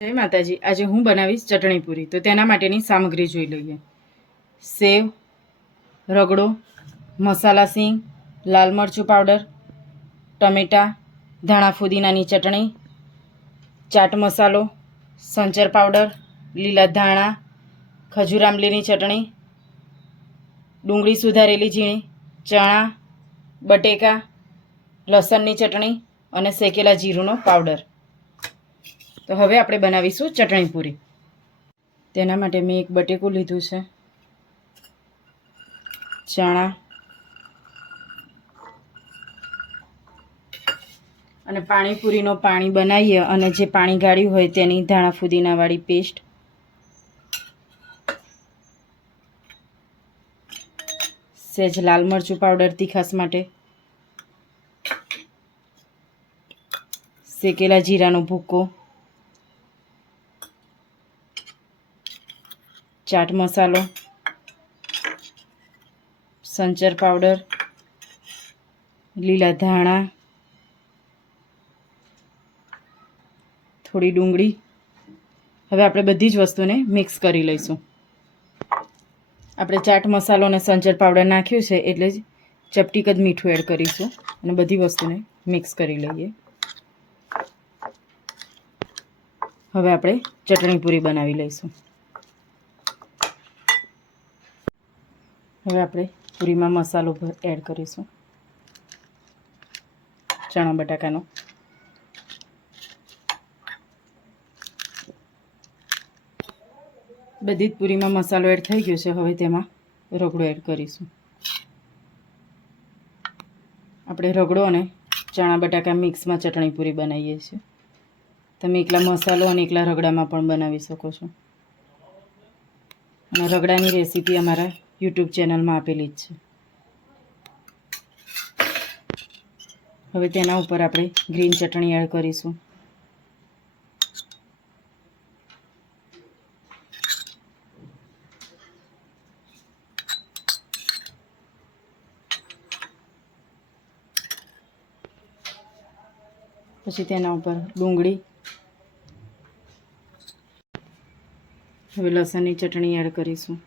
જય માતાજી। આજે હું બનાવીશ ચટણી પૂરી। તો તેના માટેની સામગ્રી જોઈ લઈએ। સેવ, રગડો, મસાલા સિંગ, લાલ મરચું પાવડર, ટમેટા, ધાણા ફુદીનાની ચટણી, ચાટ મસાલો, સંચર પાવડર, લીલા ધાણા, ખજૂર આંબલીની ચટણી, ડુંગળી સુધારેલી ઝીણી, ચણા, બટેકા, લસણની ચટણી અને શેકેલા જીરુંનો પાવડર। તો હવે આપણે બનાવીશું ચટણી પૂરી। તેના માટે મેં એક બટેકું લીધું છે, ચણા અને પાણીપુરીનો પાણી બનાવીએ અને જે પાણી ગાળ્યું હોય તેની ધાણા ફુદીનાવાળી પેસ્ટ, સહેજ લાલ મરચું પાવડર તીખાસ માટે, શેકેલા જીરાનો ભૂક્કો, ચાટ મસાલો, સંચર પાવડર, લીલા ધાણા, થોડી ડુંગળી। હવે આપણે બધી જ વસ્તુને મિક્સ કરી લઈશું। આપણે ચાટ મસાલો અને સંચર પાવડર નાખ્યું છે એટલે જ ચપટીક જ મીઠું એડ કરીશું અને બધી વસ્તુને મિક્સ કરી લઈએ। હવે આપણે ચટણી પૂરી બનાવી લઈશું। હવે આપણે પૂરીમાં મસાલો એડ કરીશું, ચણા બટાકાનો, બધી જ પૂરીમાં મસાલો એડ થઈ ગયો છે। હવે તેમાં રગડો એડ કરીશું। આપણે રગડો અને ચણા બટાકા મિક્સમાં ચટણી પૂરી બનાવીએ છીએ। તમે એકલા મસાલો અને એકલા રગડામાં પણ બનાવી શકો છો અને રગડાની રેસીપી અમારા યુટ્યુબ ચેનલમાં આપેલી જ છે। હવે તેના ઉપર આપણે ગ્રીન ચટણી એડ કરીશું, પછી તેના ઉપર ડુંગળી, હવે લસણની ચટણી એડ કરીશું,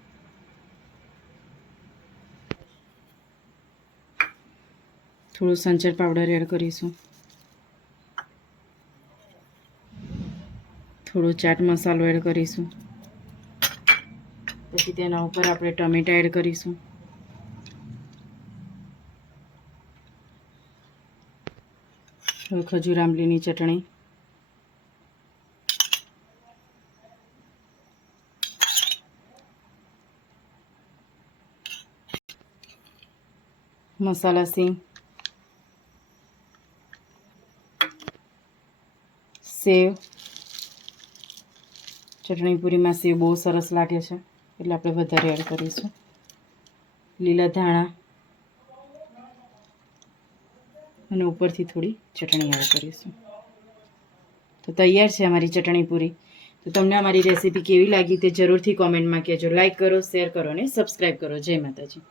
થોડું સંચર પાવડર એડ કરીશું, થોડો ચાટ મસાલો એડ કરીશું, પછી તેના ઉપર આપણે ટમેટા એડ કરીશું, હવે ખજૂર આંબલીની ચટણી, મસાલા સિંગ, સેવ। ચટણી પૂરીમાં સેવ બહુ સરસ લાગે છે એટલે આપણે વધારે એડ કરીશું, લીલા ધાણા અને ઉપરથી થોડી ચટણી એડ કરીશું। તો તૈયાર છે અમારી ચટણી પૂરી। તો તમને અમારી રેસીપી કેવી લાગી તે જરૂરથી કોમેન્ટમાં કહેજો। લાઈક કરો, શેર કરો અને સબસ્ક્રાઈબ કરો। જય માતાજી।